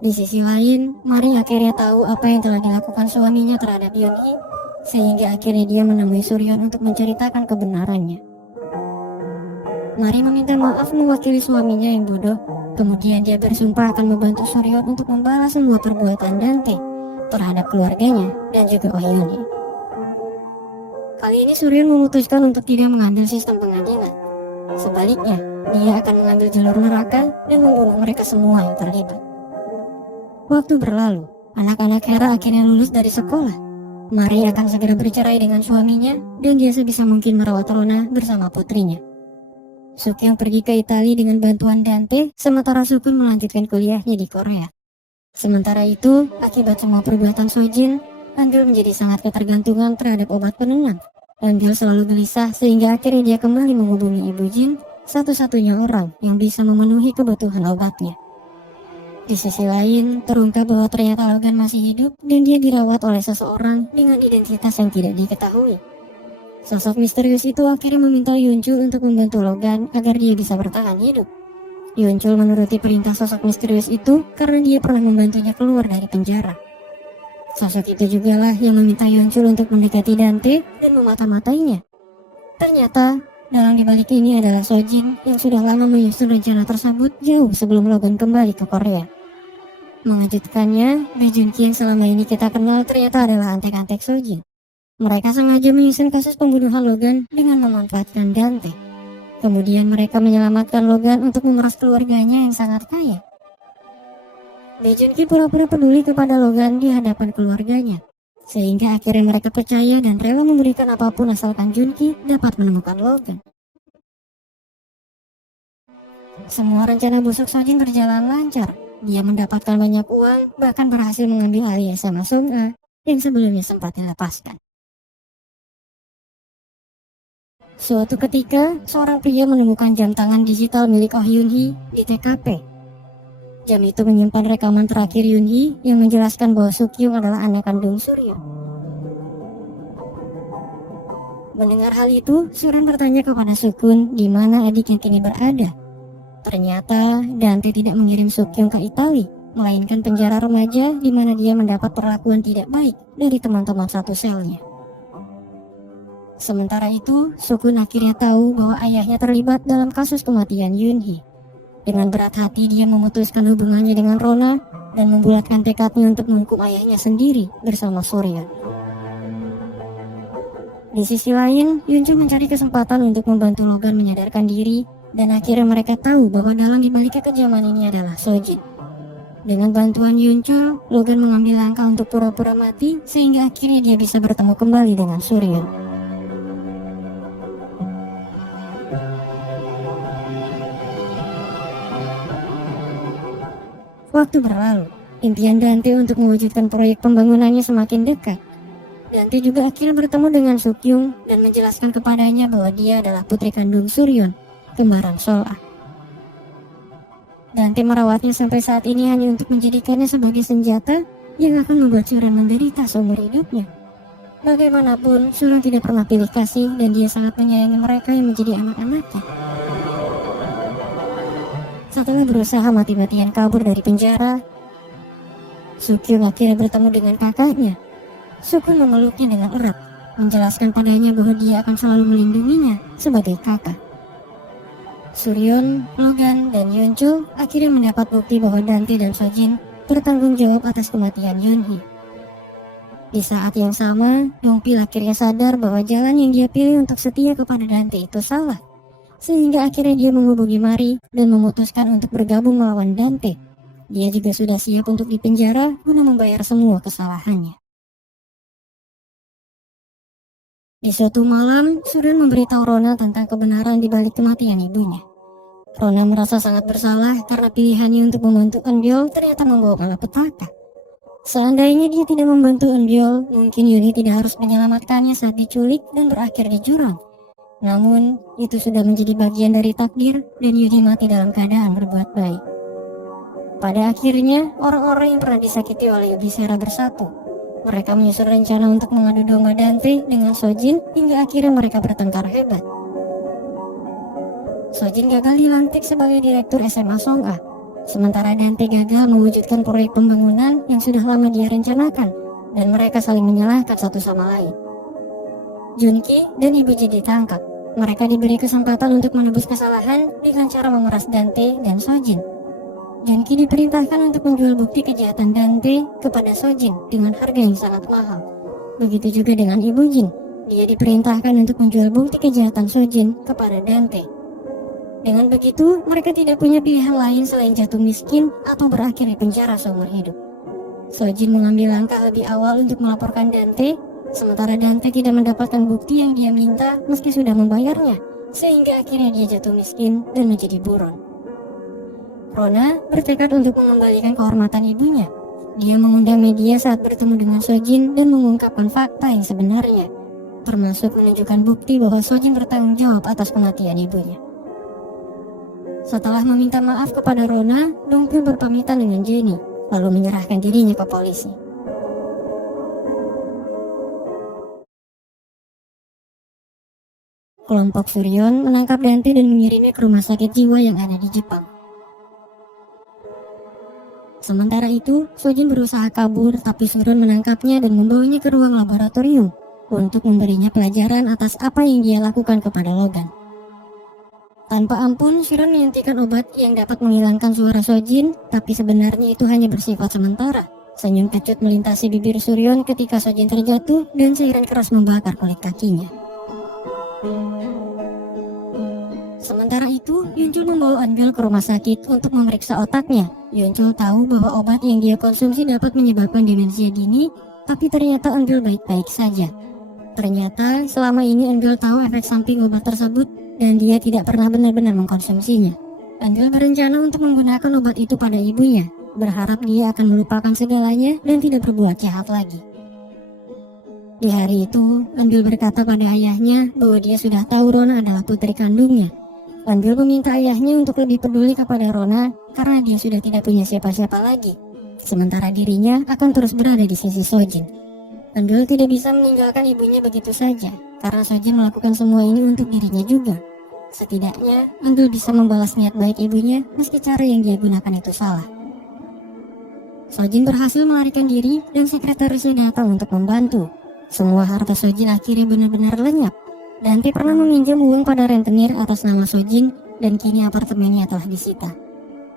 Di sisi lain, Mari akhirnya tahu apa yang telah dilakukan suaminya terhadap Yunhee, sehingga akhirnya dia menemui Suryun untuk menceritakan kebenarannya. Mari meminta maaf mewakili suaminya yang bodoh, kemudian dia bersumpah akan membantu Suryun untuk membalas semua perbuatan Dante terhadap keluarganya dan juga Yunhee. Kali ini Suryan memutuskan untuk tidak mengambil sistem pengadilan. Sebaliknya, dia akan mengambil jalur neraka dan membunuh mereka semua yang terlibat. Waktu berlalu, anak-anak Hera akhirnya lulus dari sekolah. Mari akan segera bercerai dengan suaminya dan dia sebisa mungkin merawat Rona bersama putrinya. Sukyung pergi ke Italia dengan bantuan Dante, sementara Sukun melanjutkan kuliahnya di Korea. Sementara itu, akibat semua perbuatan Sojin, Angel menjadi sangat ketergantungan terhadap obat penenang. Angel selalu gelisah sehingga akhirnya dia kembali menghubungi Ibu Jin, satu-satunya orang yang bisa memenuhi kebutuhan obatnya. Di sisi lain, terungkap bahwa ternyata Logan masih hidup dan dia dirawat oleh seseorang dengan identitas yang tidak diketahui. Sosok misterius itu akhirnya meminta Yunchul untuk membantu Logan agar dia bisa bertahan hidup. Yunchul menuruti perintah sosok misterius itu karena dia pernah membantunya keluar dari penjara. Sosok itu jugalah yang meminta Yunchul untuk mendekati Dante dan memata-matainya. Ternyata, dalam dibalik ini adalah Sojin yang sudah lama menyusun rencana tersebut jauh sebelum Logan kembali ke Korea. Mengejutkannya, Bae-junki yang selama ini kita kenal ternyata adalah antek-antek Sojin. Mereka sengaja menyusun kasus pembunuhan Logan dengan memanfaatkan Dante. Kemudian mereka menyelamatkan Logan untuk memeras keluarganya yang sangat kaya. Bae-junki pura-pura peduli kepada Logan di hadapan keluarganya, sehingga akhirnya mereka percaya dan rela memberikan apapun asalkan Junki dapat menemukan Logan. Semua rencana busuk Sojin berjalan lancar. Dia mendapatkan banyak uang, bahkan berhasil mengambil alih SMA Song-a yang sebelumnya sempat dilepaskan. Suatu ketika, seorang pria menemukan jam tangan digital milik Oh Yoon-hee di TKP. Jam itu menyimpan rekaman terakhir Yoon-hee yang menjelaskan bahwa Sukyung adalah anak kandung Surya. Mendengar hal itu, Suryan bertanya kepada Sukun di mana adik yang kini berada. Ternyata Dante tidak mengirim Sukyung ke Italia, melainkan penjara remaja di mana dia mendapat perlakuan tidak baik dari teman-teman satu selnya. Sementara itu, Sukun akhirnya tahu bahwa ayahnya terlibat dalam kasus kematian Yoon-hee. Dengan berat hati dia memutuskan hubungannya dengan Rona dan membulatkan tekadnya untuk menghukum ayahnya sendiri bersama Surya. Di sisi lain, Yunchul mencari kesempatan untuk membantu Logan menyadarkan diri dan akhirnya mereka tahu bahwa dalang dibalik kekejaman ini adalah Sojin. Dengan bantuan Yunchul, Logan mengambil langkah untuk pura-pura mati sehingga akhirnya dia bisa bertemu kembali dengan Surya. Waktu berlalu, impian Dante untuk mewujudkan proyek pembangunannya semakin dekat. Dante juga akhirnya bertemu dengan Sukyung dan menjelaskan kepadanya bahwa dia adalah putri kandung Suryon, kembaran Sol-a. Dante merawatnya sampai saat ini hanya untuk menjadikannya sebagai senjata yang akan membuat Suryon menderita seumur hidupnya. Bagaimanapun, Suryon tidak pernah pilih kasih dan dia sangat menyayangi mereka yang menjadi anak-anaknya. Setelah berusaha mati-matian kabur dari penjara, Sukyung akhirnya bertemu dengan kakaknya. Sukun memeluknya dengan erat, menjelaskan padanya bahwa dia akan selalu melindunginya sebagai kakak. Suryon, Logan, dan Yunchul akhirnya mendapat bukti bahwa Dante dan Sojin bertanggung jawab atas kematian Yoon-hee. Di saat yang sama, Yongpil akhirnya sadar bahwa jalan yang dia pilih untuk setia kepada Dante itu salah. Sehingga akhirnya dia menghubungi Mari dan memutuskan untuk bergabung melawan Dante. Dia juga sudah siap untuk dipenjara guna membayar semua kesalahannya. Di suatu malam, Suryan memberitahu Rona tentang kebenaran di balik kematian ibunya. Rona merasa sangat bersalah karena pilihannya untuk membantu Eunbyul ternyata membawa malapetaka. Seandainya dia tidak membantu Eunbyul, mungkin Yuni tidak harus menyelamatkannya saat diculik dan berakhir di jurang. Namun, itu sudah menjadi bagian dari takdir dan Yuni mati dalam keadaan berbuat baik. Pada akhirnya, orang-orang yang pernah disakiti oleh Yubisera bersatu. Mereka menyusun rencana untuk mengadu domba Dante dengan Sojin hingga akhirnya mereka bertengkar hebat. Sojin gagal dilantik sebagai direktur SMA Song-a, sementara Dante gagal mewujudkan proyek pembangunan yang sudah lama dia rencanakan, dan mereka saling menyalahkan satu sama lain. Junki dan Ibu Ji ditangkap. Mereka diberi kesempatan untuk menebus kesalahan dengan cara memeras Dante dan Sojin. Junki diperintahkan untuk menjual bukti kejahatan Dante kepada Sojin dengan harga yang sangat mahal. Begitu juga dengan Ibu Jin. dia diperintahkan untuk menjual bukti kejahatan Sojin kepada Dante. Dengan begitu, mereka tidak punya pilihan lain selain jatuh miskin atau berakhir di penjara seumur hidup. Sojin mengambil langkah lebih awal untuk melaporkan Dante, sementara Dante tidak mendapatkan bukti yang dia minta meski sudah membayarnya, sehingga akhirnya dia jatuh miskin dan menjadi buron. Rona bertekad untuk mengembalikan kehormatan ibunya. Dia mengundang media saat bertemu dengan Sojin dan mengungkapkan fakta yang sebenarnya, termasuk menunjukkan bukti bahwa Sojin bertanggung jawab atas kematian ibunya. Setelah meminta maaf kepada Rona, Dongpil berpamitan dengan Jenny, lalu menyerahkan dirinya ke polisi. Kelompok Suryon menangkap Dante dan mengirimnya ke rumah sakit jiwa yang ada di Jepang. Sementara itu, Sojin berusaha kabur, tapi Suryon menangkapnya dan membawanya ke ruang laboratorium untuk memberinya pelajaran atas apa yang dia lakukan kepada Logan. Tanpa ampun, Suryon menyuntikkan obat yang dapat menghilangkan suara Sojin, tapi sebenarnya itu hanya bersifat sementara. Senyum kecut melintasi bibir Suryon ketika Sojin terjatuh dan cairan keras membakar kulit kakinya. Sementara itu, Yuncul membawa Eunbyul ke rumah sakit untuk memeriksa otaknya. Yuncul tahu bahwa obat yang dia konsumsi dapat menyebabkan demensia dini, tapi ternyata Eunbyul baik-baik saja. Ternyata selama ini Eunbyul tahu efek samping obat tersebut dan dia tidak pernah benar-benar mengkonsumsinya. Eunbyul berencana untuk menggunakan obat itu pada ibunya, berharap dia akan melupakan segalanya dan tidak berbuat jahat lagi. Di hari itu, Eunbyul berkata pada ayahnya bahwa dia sudah tahu Rona adalah putri kandungnya. Eunbyul meminta ayahnya untuk lebih peduli kepada Rona karena dia sudah tidak punya siapa-siapa lagi, sementara dirinya akan terus berada di sisi Sojin. Eunbyul tidak bisa meninggalkan ibunya begitu saja karena Sojin melakukan semua ini untuk dirinya juga. Setidaknya, Eunbyul bisa membalas niat baik ibunya meski cara yang dia gunakan itu salah. Sojin berhasil melarikan diri dan sekretarisnya datang untuk membantu. Semua harta Sojin akhirnya benar-benar lenyap. Dante pernah meminjam uang pada rentenir atas nama Sojin dan kini apartemennya telah disita.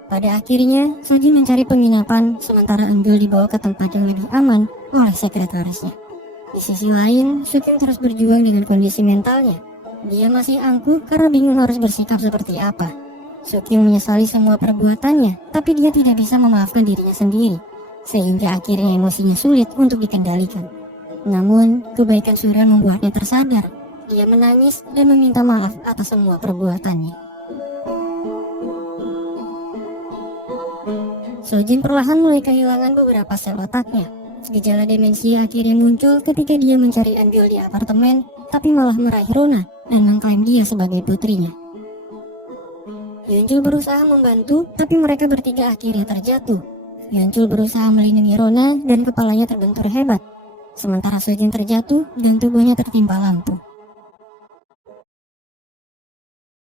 Pada akhirnya, Sojin mencari penginapan sementara Eunbyul dibawa ke tempat yang lebih aman oleh sekretarisnya. Di sisi lain, Sukyung terus berjuang dengan kondisi mentalnya. Dia masih angkuh karena bingung harus bersikap seperti apa. Sukyung menyesali semua perbuatannya, tapi dia tidak bisa memaafkan dirinya sendiri, sehingga akhirnya emosinya sulit untuk dikendalikan. Namun, kebaikan Surya membuatnya tersadar. Dia menangis dan meminta maaf atas semua perbuatannya. Sojin perlahan mulai kehilangan beberapa sel otaknya. Gejala demensia akhirnya muncul ketika dia mencari Eunbyul di apartemen, tapi malah meraih Rona dan mengklaim dia sebagai putrinya. Yuncul berusaha membantu, tapi mereka bertiga akhirnya terjatuh. Yuncul berusaha melindungi Rona dan kepalanya terbentur hebat, sementara Sojin terjatuh dan tubuhnya tertimpa lampu.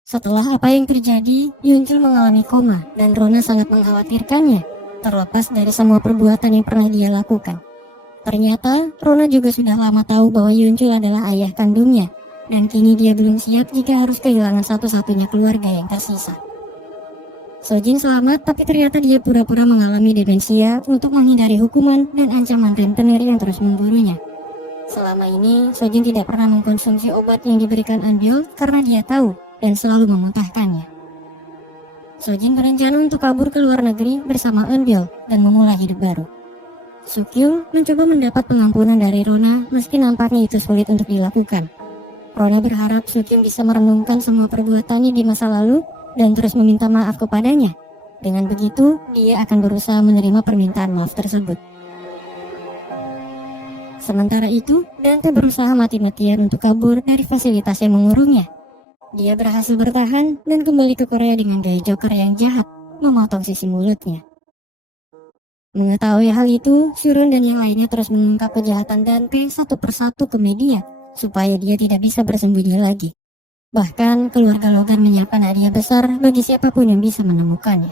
Setelah apa yang terjadi, Yuncul mengalami koma dan Rona sangat mengkhawatirkannya, terlepas dari semua perbuatan yang pernah dia lakukan. Ternyata, Rona juga sudah lama tahu bahwa Yuncul adalah ayah kandungnya, dan kini dia belum siap jika harus kehilangan satu-satunya keluarga yang tersisa. Sojin selamat, tapi ternyata dia pura-pura mengalami demensia untuk menghindari hukuman dan ancaman rentenir yang terus memburunya. Selama ini, Sojin tidak pernah mengkonsumsi obat yang diberikan Eunbyul karena dia tahu dan selalu memuntahkannya. Sojin berencana untuk kabur ke luar negeri bersama Eunbyul dan memulai hidup baru. Sukyung mencoba mendapat pengampunan dari Rona meski nampaknya itu sulit untuk dilakukan. Rona berharap Sukyung bisa merenungkan semua perbuatannya di masa lalu dan terus meminta maaf kepadanya. Dengan begitu, dia akan berusaha menerima permintaan maaf tersebut. Sementara itu, Dante berusaha mati-matian untuk kabur dari fasilitas yang mengurungnya. Dia berhasil bertahan dan kembali ke Korea dengan gaya Joker yang jahat, memotong sisi mulutnya. Mengetahui hal itu, Shurun dan yang lainnya terus mengungkap kejahatan Dante satu persatu ke media, supaya dia tidak bisa bersembunyi lagi. Bahkan, keluarga Logan menyiapkan hadiah besar bagi siapapun yang bisa menemukannya.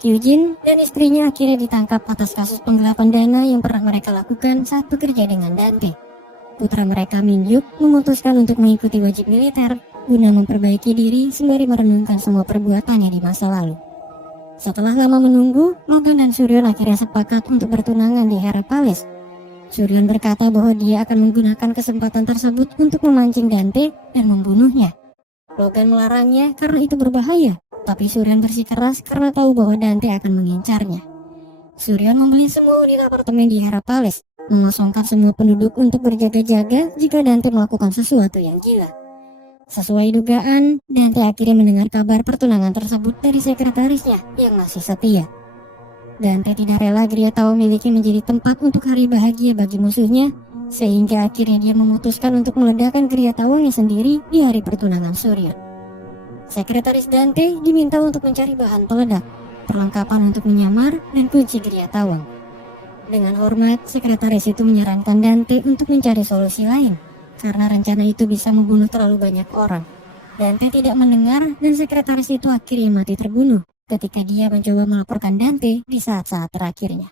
Kyujin dan istrinya akhirnya ditangkap atas kasus penggelapan dana yang pernah mereka lakukan saat bekerja dengan Dante. Putra mereka Min-yuk memutuskan untuk mengikuti wajib militer guna memperbaiki diri sembari merenungkan semua perbuatannya di masa lalu. Setelah lama menunggu, Logan dan Suryon akhirnya sepakat untuk bertunangan di Hera Palace. Suryon berkata bahwa dia akan menggunakan kesempatan tersebut untuk memancing Dante dan membunuhnya. Logan melarangnya karena itu berbahaya, tapi Suryon bersikeras karena tahu bahwa Dante akan mengincarnya. Suryon membeli semua unit apartemen di Hera Palace, mengosongkan semua penduduk untuk berjaga-jaga jika Dante melakukan sesuatu yang gila. Sesuai dugaan, Dante akhirnya mendengar kabar pertunangan tersebut dari sekretarisnya yang masih setia. Dante tidak rela Gria Tawang miliki menjadi tempat untuk hari bahagia bagi musuhnya, sehingga akhirnya dia memutuskan untuk meledakkan Gria Tawangnya sendiri di hari pertunangan Suryon. Sekretaris Dante diminta untuk mencari bahan peledak, perlengkapan untuk menyamar, dan kunci Gria Tawang. Dengan hormat, sekretaris itu menyarankan Dante untuk mencari solusi lain, karena rencana itu bisa membunuh terlalu banyak orang. Dante tidak mendengar dan sekretaris itu akhirnya mati terbunuh ketika dia mencoba melaporkan Dante di saat-saat terakhirnya.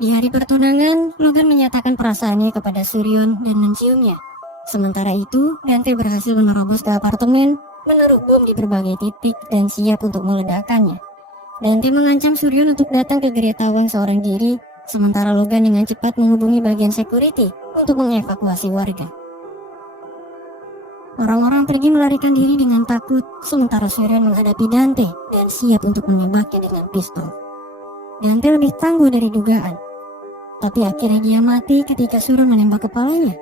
Di hari pertunangan, Logan menyatakan perasaannya kepada Suryon dan menciumnya. Sementara itu, Dante berhasil menerobos ke apartemen, menaruh bom di berbagai titik, dan siap untuk meledakkannya. Dante mengancam Suryon untuk datang ke Gria Tawang seorang diri, sementara Logan dengan cepat menghubungi bagian security untuk mengevakuasi warga. Orang-orang pergi melarikan diri dengan takut, sementara Suryon menghadapi Dante dan siap untuk menembaknya dengan pistol. Dante lebih tangguh dari dugaan, tapi akhirnya dia mati ketika Suryon menembak kepalanya.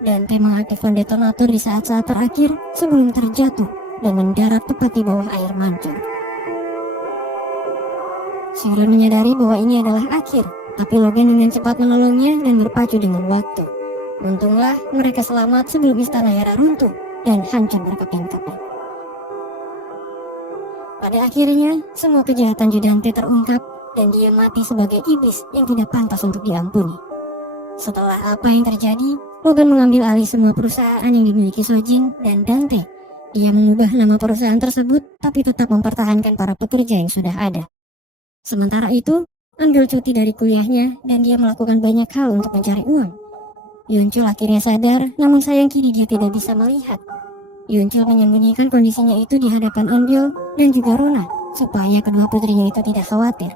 Dante mengaktifkan detonator di saat-saat terakhir sebelum terjatuh dan mendarat tepat di bawah air mancur. Suryon menyadari bahwa ini adalah akhir, tapi Logan dengan cepat menolongnya dan berpacu dengan waktu. Untunglah mereka selamat sebelum istana Hera runtuh dan hancur berkeping-keping. Pada akhirnya, semua kejahatan Dante terungkap dan dia mati sebagai iblis yang tidak pantas untuk diampuni. Setelah apa yang terjadi, Logan mengambil alih semua perusahaan yang dimiliki Sojin dan Dante. Dia mengubah nama perusahaan tersebut, tapi tetap mempertahankan para pekerja yang sudah ada. Sementara itu, ambil cuti dari kuliahnya dan dia melakukan banyak hal untuk mencari uang. Yuncul akhirnya sadar, namun sayang kini dia tidak bisa melihat. Yuncul menyembunyikan kondisinya itu di hadapan Eunbyul dan juga Rona, supaya kedua putrinya itu tidak khawatir.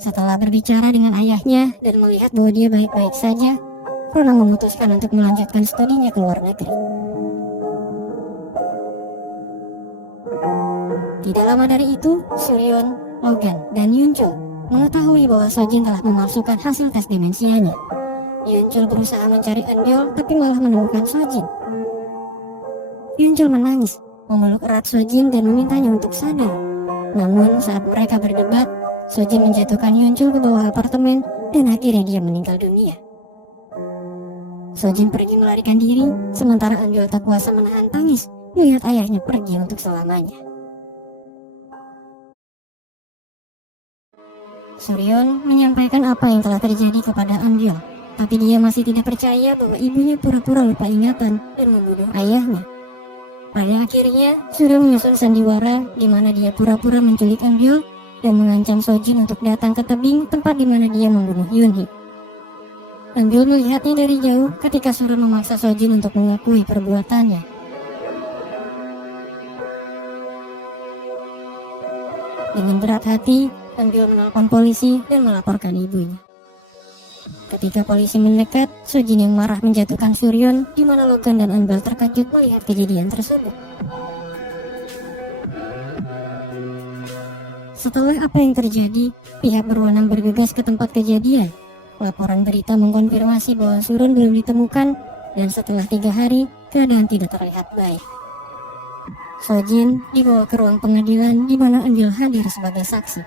Setelah berbicara dengan ayahnya dan melihat bahwa dia baik-baik saja, Rona memutuskan untuk melanjutkan studinya ke luar negeri. Tidak lama dari itu, Suryon, Logan, dan Yuncul mengetahui bahwa Sojin telah memalsukan hasil tes demensianya. Yuncul berusaha mencari Eunbyul tapi malah menemukan Sojin. Yuncul menangis, memeluk erat Sojin dan memintanya untuk sadar. Namun saat mereka berdebat, Sojin menjatuhkan Yuncul ke bawah apartemen dan akhirnya dia meninggal dunia. Sojin pergi melarikan diri, sementara Eunbyul tak kuasa menahan tangis melihat ayahnya pergi untuk selamanya. Suryon menyampaikan apa yang telah terjadi kepada Eunbyul, tapi dia masih tidak percaya bahwa ibunya pura-pura lupa ingatan dan membunuh ayahnya. Pada akhirnya, Suryon menyusun sandiwara di mana dia pura-pura menculik Eunbyul dan mengancam Sojin untuk datang ke tebing tempat di mana dia membunuh Yoonhee. Eunbyul melihatnya dari jauh ketika Suryon memaksa Sojin untuk mengakui perbuatannya. Dengan berat hati, Eunbyul menelpon polisi dan melaporkan ibunya. Ketika polisi mendekat, Sojin yang marah menjatuhkan Suryon, di mana Logan dan Eunbyul terkejut melihat kejadian tersebut. Setelah apa yang terjadi, pihak berwenang bergegas ke tempat kejadian. Laporan berita mengkonfirmasi bahwa Suryon belum ditemukan, dan setelah 3 hari, keadaan tidak terlihat baik. Sojin dibawa ke ruang pengadilan di mana Eunbyul hadir sebagai saksi.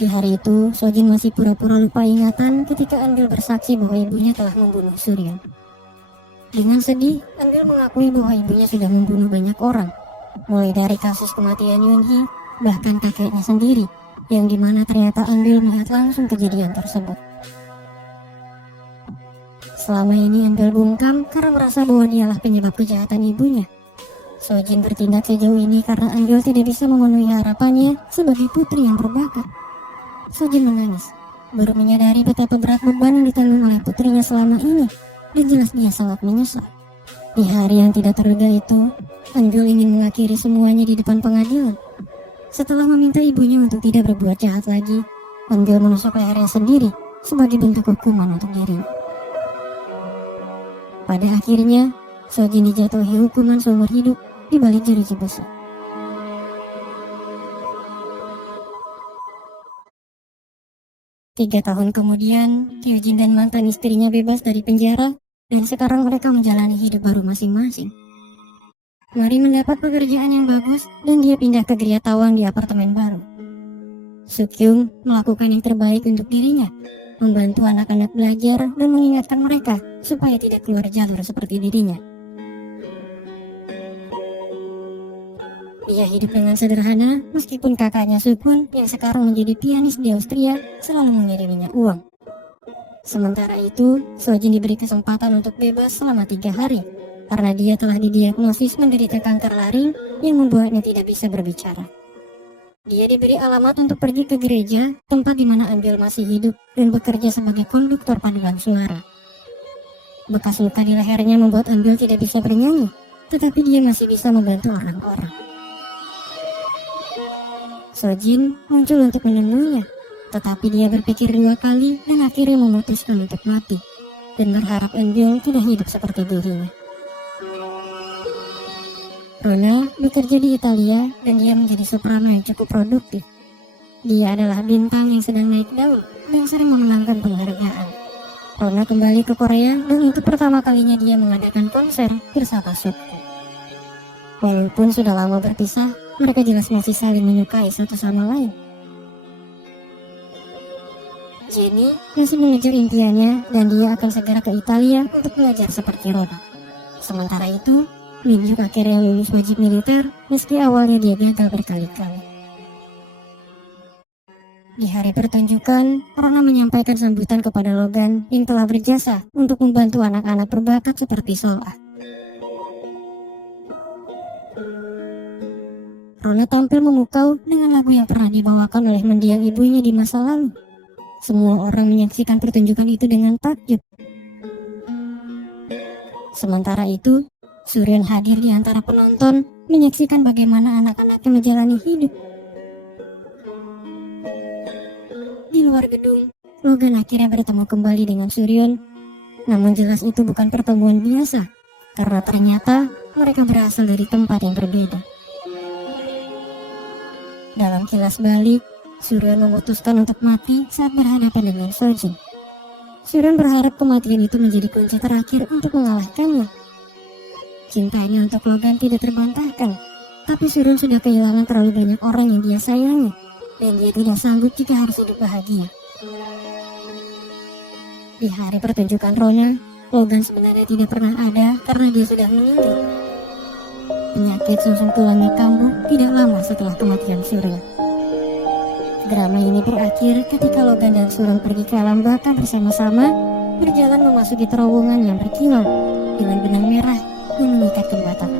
Di hari itu, Sojin masih pura-pura lupa ingatan ketika Eunbyul bersaksi bahwa ibunya telah membunuh Suryon. Dengan sedih, Eunbyul mengakui bahwa ibunya sudah membunuh banyak orang, mulai dari kasus kematian Yoonhee, bahkan kakeknya sendiri, yang dimana ternyata Eunbyul melihat langsung kejadian tersebut. Selama ini Eunbyul bungkam karena merasa bahwa dialah penyebab kejahatan ibunya. Sojin bertindak sejauh ini karena Eunbyul tidak bisa memenuhi harapannya sebagai putri yang berbakat. Sojin menangis, baru menyadari betapa berat beban yang ditanggung oleh putrinya selama ini, dan jelas dia sangat menyesal. Di hari yang tidak terduga itu, Eunbyul ingin mengakhiri semuanya di depan pengadilan. Setelah meminta ibunya untuk tidak berbuat jahat lagi, Anbil menusuk lehernya sendiri sebagai bentuk hukuman untuk dirinya. Pada akhirnya, Sojin dijatuhi hukuman seumur hidup di balik jeruji besi. Tiga tahun kemudian, Kyojin dan mantan istrinya bebas dari penjara dan sekarang mereka menjalani hidup baru masing-masing. Mari mendapat pekerjaan yang bagus dan dia pindah ke Gria Tawang di apartemen baru. Sukyung melakukan yang terbaik untuk dirinya, membantu anak-anak belajar dan mengingatkan mereka supaya tidak keluar jalur seperti dirinya. Dia hidup dengan sederhana meskipun kakaknya Sukun yang sekarang menjadi pianis di Austria selalu mengiriminya uang. Sementara itu, Sojin diberi kesempatan untuk bebas selama 3 hari karena dia telah didiagnosis menderita kanker laring yang membuatnya tidak bisa berbicara. Dia diberi alamat untuk pergi ke gereja, tempat di mana Anbil masih hidup dan bekerja sebagai konduktor paduan suara. Bekas luka di lehernya membuat Anbil tidak bisa bernyanyi, tetapi dia masih bisa membantu orang-orang. Sojin muncul untuk menemuinya, tetapi dia berpikir 2 kali dan akhirnya memutuskan untuk mati dan berharap Anbil tidak hidup seperti dirinya. Rona bekerja di Italia dan dia menjadi soprano yang cukup produktif. Dia adalah bintang yang sedang naik daun dan sering memenangkan penghargaan. Rona kembali ke Korea dan untuk pertama kalinya dia mengadakan konser bersama Suku. Walaupun sudah lama berpisah, mereka jelas masih saling menyukai satu sama lain. Jenny masih mengejar impiannya dan dia akan segera ke Italia untuk belajar seperti Rona. Sementara itu, Minhyuk akhirnya lulus wajib militer meski awalnya dia gagal berkali-kali. Di hari pertunjukan, Rona menyampaikan sambutan kepada Logan yang telah berjasa untuk membantu anak-anak berbakat seperti Sola. Rona tampil memukau dengan lagu yang pernah dibawakan oleh mendiang ibunya di masa lalu. Semua orang menyaksikan pertunjukan itu dengan takjub. Sementara itu, Suryon hadir di antara penonton menyaksikan bagaimana anak-anaknya menjalani hidup. Di luar gedung, Logan akhirnya bertemu kembali dengan Suryon. Namun jelas itu bukan pertemuan biasa, karena ternyata mereka berasal dari tempat yang berbeda. Dalam kilas balik, Suryon memutuskan untuk mati saat berhadapan dengan Sojin. Suryon berharap kematian itu menjadi kunci terakhir untuk mengalahkannya. Cintanya untuk Logan tidak terbantahkan, tapi Suryon sudah kehilangan terlalu banyak orang yang dia sayangi, dan dia tidak sanggup jika harus hidup bahagia. Di hari pertunjukan Rona, Logan sebenarnya tidak pernah ada karena dia sudah meninggal. Penyakit sumsum tulangnya kambuh tidak lama setelah kematian Suryon. Drama ini berakhir ketika Logan dan Suryon pergi ke alam baka bersama-sama, berjalan memasuki terowongan yang berkilau dengan benang merah yang mengikatkan batang.